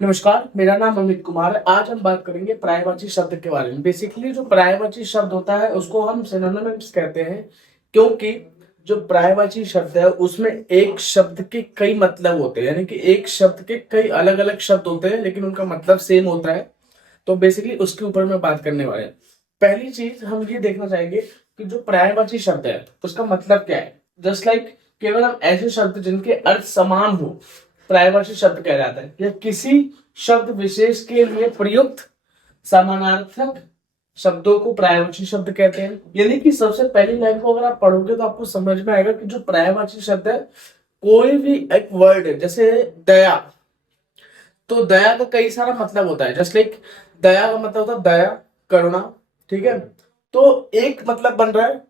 नमस्कार, मेरा नाम अमित कुमार है। आज हम बात करेंगे पर्यायवाची शब्द के बारे में। बेसिकली जो पर्यायवाची शब्द होता है उसको हम सिनोनिम्स कहते हैं, क्योंकि जो पर्यायवाची शब्द है उसमें एक शब्द के कई मतलब होते हैं, यानी कि एक शब्द के कई अलग अलग शब्द होते हैं लेकिन उनका मतलब सेम होता है। तो बेसिकली उसके ऊपर में बात करने वाले हैं। पहली चीज हम ये देखना चाहेंगे कि जो पर्यायवाची शब्द है उसका मतलब क्या है। जस्ट लाइक केवल हम ऐसे शब्द जिनके अर्थ समान हो पर्यायवाची शब्द कह जाता है, या किसी शब्द विशेष के लिए प्रयुक्त समानार्थक शब्दों को पर्यायवाची शब्द कहते हैं। यानी कि सबसे पहली लाइन को अगर आप पढ़ोगे तो आपको समझ में आएगा कि जो पर्यायवाची शब्द है कोई भी एक वर्ड है, जैसे दया, तो दया का कई सारा मतलब होता है। जस्ट लाइक दया का मतलब होता है दया, करुणा, ठीक है। तो एक मतलब बन रहा है,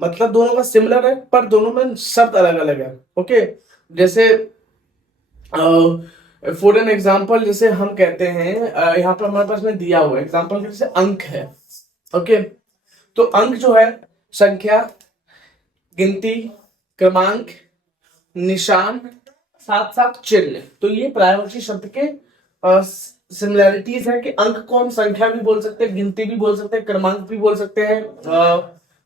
मतलब दोनों का सिमिलर है पर दोनों में शब्द अलग अलग है। ओके, जैसे फॉर एन एग्जाम्पल जैसे हम कहते हैं, यहाँ पर हमारे पास में दिया हुआ एग्जाम्पल जैसे अंक है। ओके, तो अंक जो है संख्या, गिनती, क्रमांक, निशान, साथ साथ चिन्ह। तो ये पर्यायवाची शब्द के सिमिलैरिटीज है कि अंक को हम संख्या भी बोल सकते हैं, गिनती भी बोल सकते हैं, क्रमांक भी बोल सकते हैं,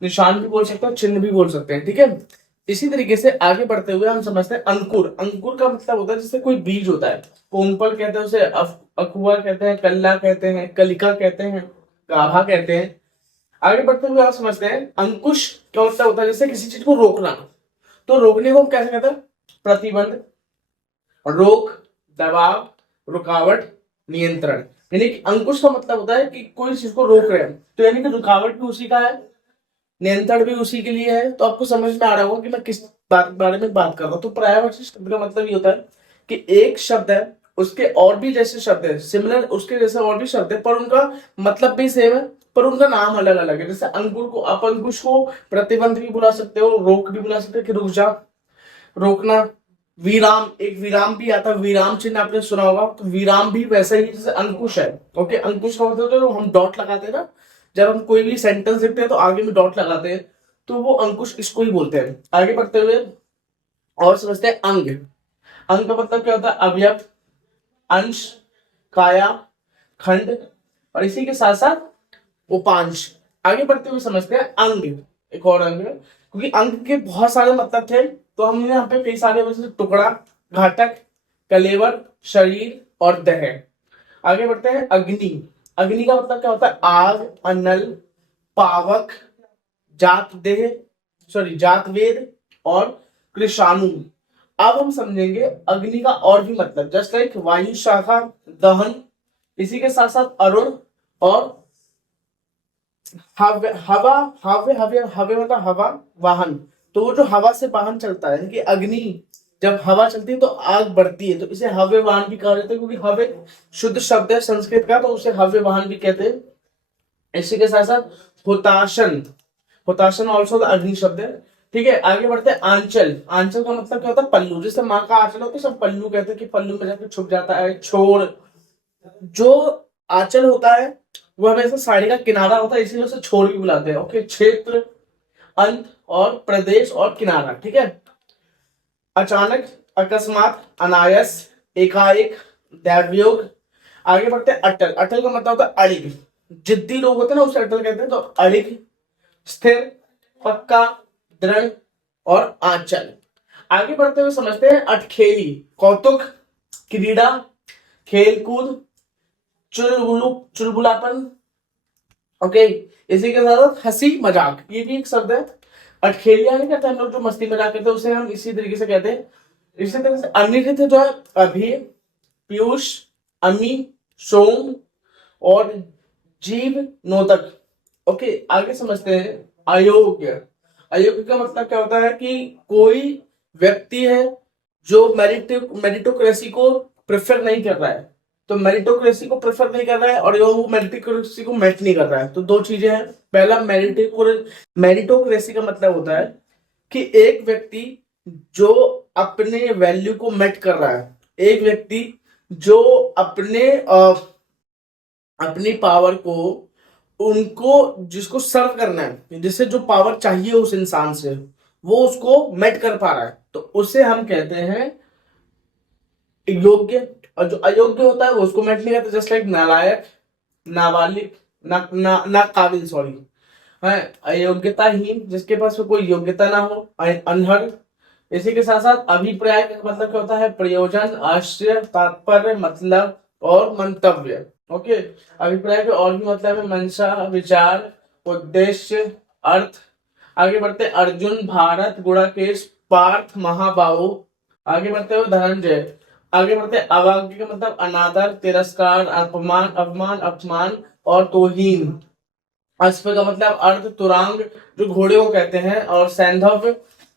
निशान भी बोल सकते हैं, चिन्ह भी बोल सकते हैं, ठीक है। इसी तरीके से आगे बढ़ते हुए हम समझते हैं अंकुर। अंकुर का मतलब होता है जैसे कोई बीज होता है, पोंपल कहते हैं उसे, अखुआ कहते हैं, कल्ला कहते हैं, कलिका कहते हैं, गाभा कहते हैं। आगे बढ़ते हुए आप समझते हैं अंकुश क्या मतलब होता है जैसे किसी चीज को रोकना। तो रोकने को हम कैसे कहते हैं? प्रतिबंध, रोक, दबाव, रुकावट, नियंत्रण। यानी कि अंकुश का मतलब होता है कि कोई चीज को रोक रहे हैं, तो यानी कि रुकावट भी उसी का है, नियंत्रण भी उसी के लिए है। तो आपको समझ में आ रहा होगा कि मैं किस बात बारे में बात कर रहा हूँ। तो पर्यायवाची शब्द का मतलब ये होता है कि एक शब्द है, उसके और भी जैसे शब्द है सिमिलर, उसके जैसे और भी शब्द है पर उनका मतलब भी सेम है, पर उनका नाम अलग अलग है। जैसे अंकुर को आप अंकुश को प्रतिबंध भी बुला सकते हो, रोक भी बुला सकते हो कि रुक जा, रोकना। विराम, एक विराम भी आता है, विराम चिन्ह आपने सुना होगा, तो विराम भी वैसा ही जैसे अंकुश है। ओके, अंकुश का मतलब तो हम डॉट लगाते हैं ना, जब हम कोई भी सेंटेंस लिखते हैं तो आगे में डॉट लगाते हैं, तो वो अंकुश इसको ही बोलते हैं। आगे बढ़ते हुए और समझते हैं अंग। अंग का मतलब क्या होता है? अवयव, अंश, काया, खंड, और इसी के साथ साथ उपांश। आगे बढ़ते हुए समझते हैं अंग, एक और अंग है, क्योंकि अंग के बहुत सारे मतलब थे तो हमने यहाँ पे कई सारे जैसे टुकड़ा, घातक, कलेवर, शरीर और दह। आगे बढ़ते हैं अग्नि। अग्नि का मतलब क्या होता है? आग, अनल, पावक, जात देह, सॉरी जात वेद और कृषाणु। अब हम समझेंगे अग्नि का और भी मतलब, जस्ट लाइक वायु शाखा, दहन, इसी के साथ साथ अरुण और हवा। हवा, हवे हवे हवे मतलब हवा, वाहन। तो वो जो हवा से वाहन चलता है कि अग्नि, जब हवा चलती है तो आग बढ़ती है, तो इसे हव्य वाहन भी कहा जाता है, क्योंकि हव्य शुद्ध शब्द है संस्कृत का, तो उसे हव्य वाहन भी कहते हैं। इसी के साथ साथ हुताशन, हुताशन ऑल्सो अग्नि शब्द है, ठीक है। आगे बढ़ते हैं आंचल। आंचल का मतलब क्या होता है? पल्लू। जैसे माँ का आंचल होता है, सब पल्लू कहते हैं कि पल्लू में जाकर छुप जाता है। छोर, जो आंचल होता है वो हमेशा साड़ी का किनारा होता है, इसीलिए उसे छोर भी बुलाते हैं। ओके, क्षेत्र, अंत और प्रदेश और किनारा, ठीक है। अचानक, अकस्मात, अनायास, एकाएक, दैवयोग। आगे बढ़ते हैं अटल। अटल का मतलब होता है अड़िग। जिद्दी लोग होते हैं ना उसे अटल कहते हैं। तो अड़िग, स्थिर, पक्का, दृढ़ और आंचल। आगे बढ़ते हुए समझते हैं अटखेली। कौतुक, क्रीड़ा, खेलकूद, चुलबुलु, चुलबुलापन। ओके, इसी के साथ हंसी मजाक, ये भी एक शब्द है। अटखेलिया नहीं कहते हम लोग, जो मस्ती मजाक करते हैं उसे हम इसी तरीके से कहते हैं। इसी तरह से अनिरुद्ध जो है अभी, पीयूष, अमी, सोम और जीव, नोदक। ओके, आगे समझते हैं अयोग्य। अयोग्य का मतलब क्या होता है कि कोई व्यक्ति है जो मेरिटोक्रेसी को प्रेफर नहीं कर रहा है। तो मेरिटोक्रेसी को प्रेफर नहीं कर रहा है और वो मेरिटोक्रेसी को मैच नहीं कर रहा है। तो दो चीजें हैं। पहला, मेरिटोक्रेसी का मतलब होता है कि एक व्यक्ति जो अपने वैल्यू को मेट कर रहा है, एक व्यक्ति जो अपनी पावर को, उनको जिसको सर्व करना है, जिससे जो पावर चाहिए उस इंसान से, वो उसको मेट कर पा रहा है, तो उसे हम कहते हैं योग्य। और जो अयोग्य होता है वो उसको मैच नहीं करता, जस्ट लाइक नालायक, नाबालिग, ना ना ना काबिल, सॉरी है, अयोग्यताहीन, जिसके पास में कोई योग्यता ना हो, अनहड़। इसी के साथ साथ अभिप्राय का मतलब क्या होता है, प्रयोजन, आश्रय, तात्पर्य, मतलब और मंतव्य। ओके, अभिप्राय के और भी मतलब है, मंशा, विचार, उद्देश्य, अर्थ। आगे बढ़ते हैं, अर्जुन, भारत, गुणाकेश, पार्थ, महाबाहु। आगे बढ़ते हुए धनंजय। आगे बढ़ते हैं, अवाग्य का मतलब अनादर, तिरस्कार, अपमान, अवमान, अपमान और तौहीन। अश्व का मतलब अर्ध, तुरांग जो घोड़े को कहते हैं, और सैंधव,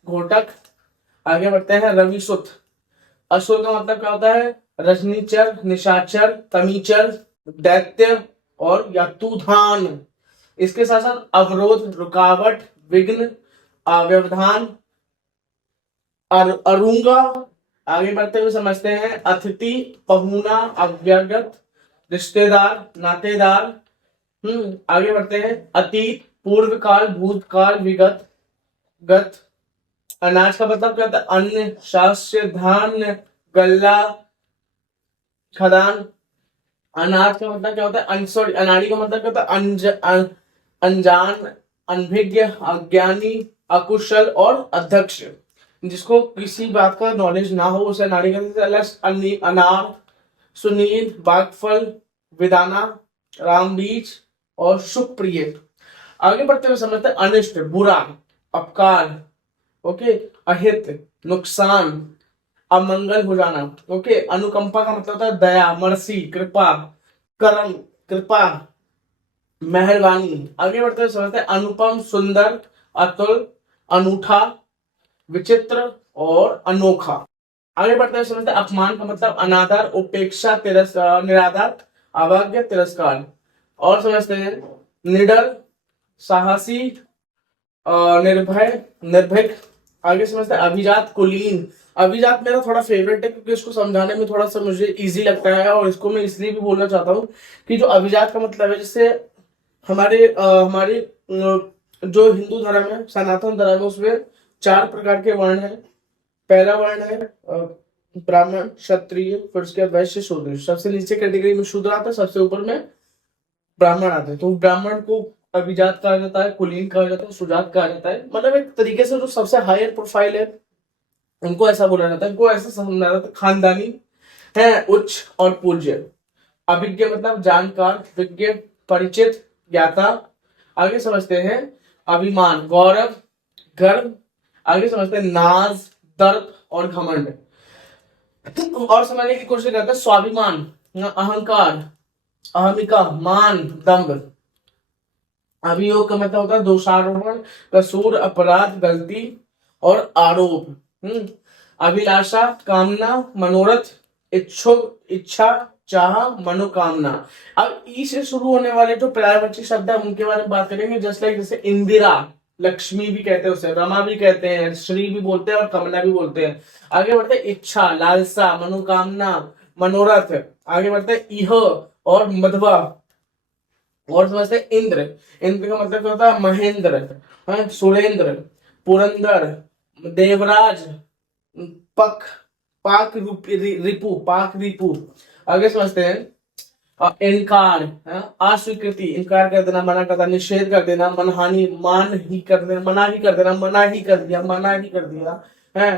घोटक। आगे बढ़ते हैं, रविसुत। असुर का मतलब क्या होता है, रजनीचर, निशाचर, तमीचर, दैत्य और यातुधान। इसके साथ साथ अवरोध, रुकावट, विघ्न, व्यवधान, अरुंगा। आगे बढ़ते हुए समझते हैं, अतिथि, पहुना, अव्यगत, रिश्तेदार, नातेदार। आगे बढ़ते हैं, अतीत, पूर्व काल, भूतकाल, विगत, गत। अनाज का मतलब क्या होता है, अन्न, शस्य, धान्य, गल्ला, खदान। अनाज का मतलब क्या होता है, सॉरी, अनाड़ी का मतलब क्या होता है, अनजान, अनभिज्ञ, अज्ञानी, अकुशल और अध्यक्ष। जिसको किसी बात का नॉलेज ना हो उसे अनाड़ी कहते हैं। अनार, सुनील, बागफल, विदाना, रामबीज और सुप्रिय। आगे बढ़ते हुए समझते हैं, अनिष्ट, बुरा, अपकार, ओके, अहित, नुकसान, अमंगल हो जाना। ओके, अनुकंपा का मतलब होता है दया, मर्सी, कृपा, करम, कृपा, मेहरबानी। आगे बढ़ते हुए समझते हैं, अनुपम, सुंदर, अतुल, अनूठा, विचित्र और अनोखा। आगे बढ़ते हुए समझते हैं, अपमान का मतलब अनादर, उपेक्षा, निरादर, अवज्ञा, तिरस्कार। और समझते हैं, निडर, साहसी, निर्भय, निर्भीक। आगे समझते हैं, अभिजात, कुलीन। अभिजात मेरा थोड़ा फेवरेट है क्योंकि इसको समझाने में थोड़ा सा मुझे इजी लगता है, और इसको मैं इसलिए भी बोलना चाहता हूँ कि जो अभिजात का मतलब है, जैसे हमारी जो हिंदू धर्म है, सनातन धर्म है, उसमें 4 प्रकार के वर्ण है। पहला वर्ण है ब्राह्मण, क्षत्रिय, फिर उसके बाद वैश्य, शूद्र। सबसे नीचे कैटेगरी में शूद्र आता है, सबसे ऊपर में ब्राह्मण आते हैं। तो ब्राह्मण को अभिजात कहा जाता है, कुलीन कहा जाता है, सुजात कहा जाता है। मतलब एक तरीके से जो सबसे हायर प्रोफाइल है उनको ऐसा बोला जाता है, उनको ऐसा समझा जाता है, खानदानी है, उच्च और पूज्य। अभिज्ञ मतलब जानकार, विज्ञ, परिचित, ज्ञाता। आगे समझते हैं, अभिमान, गौरव, गर्व। आगे समझते हैं, नाज, दर्प और घमंड। और समझने की कोशिश करते हैं, स्वाभिमान, अहंकार, अहमिका, मान, दंभ। अभियोग का मतलब होता है दोषारोपण, कसूर, अपराध, गलती और आरोप। अभिलाषा, कामना, मनोरथ, इच्छुक, इच्छा, चाह, मनोकामना। अब ई से शुरू होने वाले जो पर्यायवाची शब्द है उनके बारे में बात करेंगे। जस्ट लाइक जैसे इंदिरा, लक्ष्मी भी कहते हैं उसे, रमा भी कहते हैं, श्री भी बोलते हैं और कमला भी बोलते हैं। आगे बढ़ते हैं, इच्छा, लालसा, मनोकामना, मनोरथ। आगे बढ़ते हैं, इह और मधवा। और समझते हैं, इंद्र। इंद्र का मतलब क्या होता है, महेंद्र, सुरेंद्र, पुरंदर, देवराज, पक, पाक रिपु, पाक रिपु। आगे समझते हैं, इनकार, अस्वीकृति, इनकार कर देना, मना कर देना, निषेध कर देना, मनहानि, मान ही कर देना, मना ही कर देना, मना ही कर दिया, मना ही कर दिया है,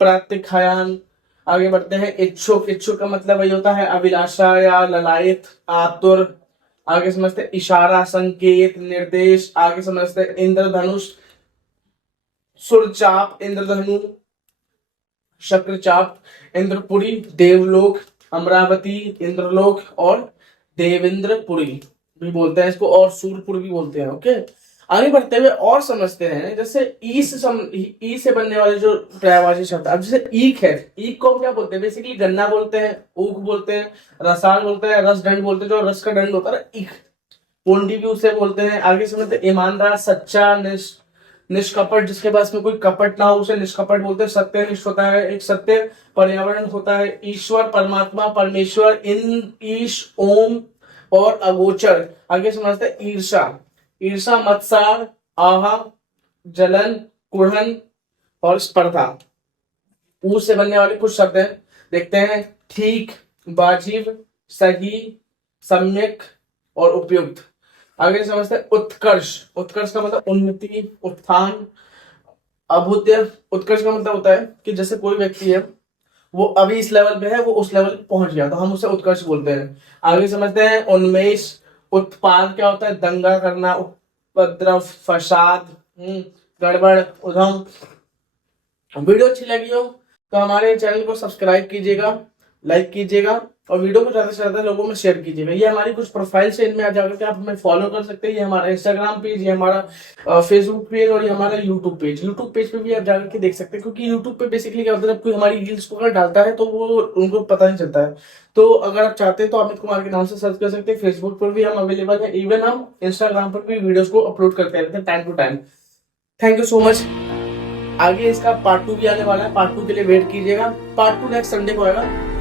प्रातिखायान। आगे बढ़ते हैं, इच्छुक। इच्छुक का मतलब वही होता है अभिलाषा या ललायत, आतुर। आगे समझते हैं, इशारा, संकेत, निर्देश। आगे समझते हैं, इंद्रधनुष, सुरचाप, इंद्रधनु, शक्रचाप, इंद्रपुरी, देवलोक, अमरावती, इंद्रलोक और देवेंद्रपुरी भी बोलते हैं इसको, और सूरपुर भी बोलते हैं। ओके, आगे बढ़ते हुए और समझते हैं, जैसे ई से बनने वाले जो पर्यायवाची शब्द, अब जैसे ईख है, ईख को हम क्या बोलते हैं, बेसिकली गन्ना बोलते हैं, ऊख बोलते हैं, रसाल बोलते हैं, रस दंड बोलते हैं, जो रस का दंड होता है ईख, पोंडी भी उसे बोलते हैं। आगे समझते हैं, ईमानदार, सच्चा, निष्कपट, जिसके पास में कोई कपट ना हो उसे निष्कपट बोलते हैं। सत्यनिष्ठ होता है, एक सत्य पर्यावरण होता है। ईश्वर, परमात्मा, परमेश्वर, इन, ईश, ओम और अगोचर। आगे समझते हैं, ईर्षा, ईर्षा, मत्सार, आहा, जलन, कुढ़न और स्पर्धा। ऊ से बनने वाले कुछ शब्द हैं, देखते हैं, ठीक, वाजिब, सही, सम्यक और उपयुक्त। आगे समझते हैं उत्कर्ष। उत्कर्ष का मतलब उन्नति, उत्थान, अभूतपूर्व। उत्कर्ष का मतलब होता है कि जैसे कोई व्यक्ति है वो अभी इस लेवल पे है, वो उस लेवल पे पहुंच गया तो हम उसे उत्कर्ष बोलते हैं। आगे समझते हैं उन्मेष। उत्पाद क्या होता है? दंगा करना, उपद्रव, फसाद, गड़बड़, उधम। वीडियो अच्छी लगी हो तो हमारे चैनल को सब्सक्राइब कीजिएगा, लाइक कीजिएगा और वीडियो को ज्यादा से ज्यादा लोगों में शेयर कीजिएगा। ये हमारी कुछ प्रोफाइल्स है, इनमें आ जाकर के आप हमें फॉलो कर सकते हैं। ये हमारा इंस्टाग्राम पेज, ये हमारा फेसबुक पेज और ये हमारा यूट्यूब पेज। यूट्यूब पेज पे भी आप जाकर के देख सकते हैं, क्योंकि यूट्यूब पे बेसिकली क्या होता है, जब कोई हमारी रील्स को अगर डालता है तो वो उनको पता नहीं चलता है। तो अगर आप चाहते हैं तो अमित कुमार के नाम से सर्च कर सकते हैं। फेसबुक पर भी हम अवेलेबल है, इवन हम इंस्टाग्राम पर भी वीडियोस को अपलोड करते रहते हैं time to time. Thank you so much. आगे इसका पार्ट 2 भी आने वाला है, पार्ट 2 के लिए वेट कीजिएगा। पार्ट 2 नेक्स्ट संडे को आएगा।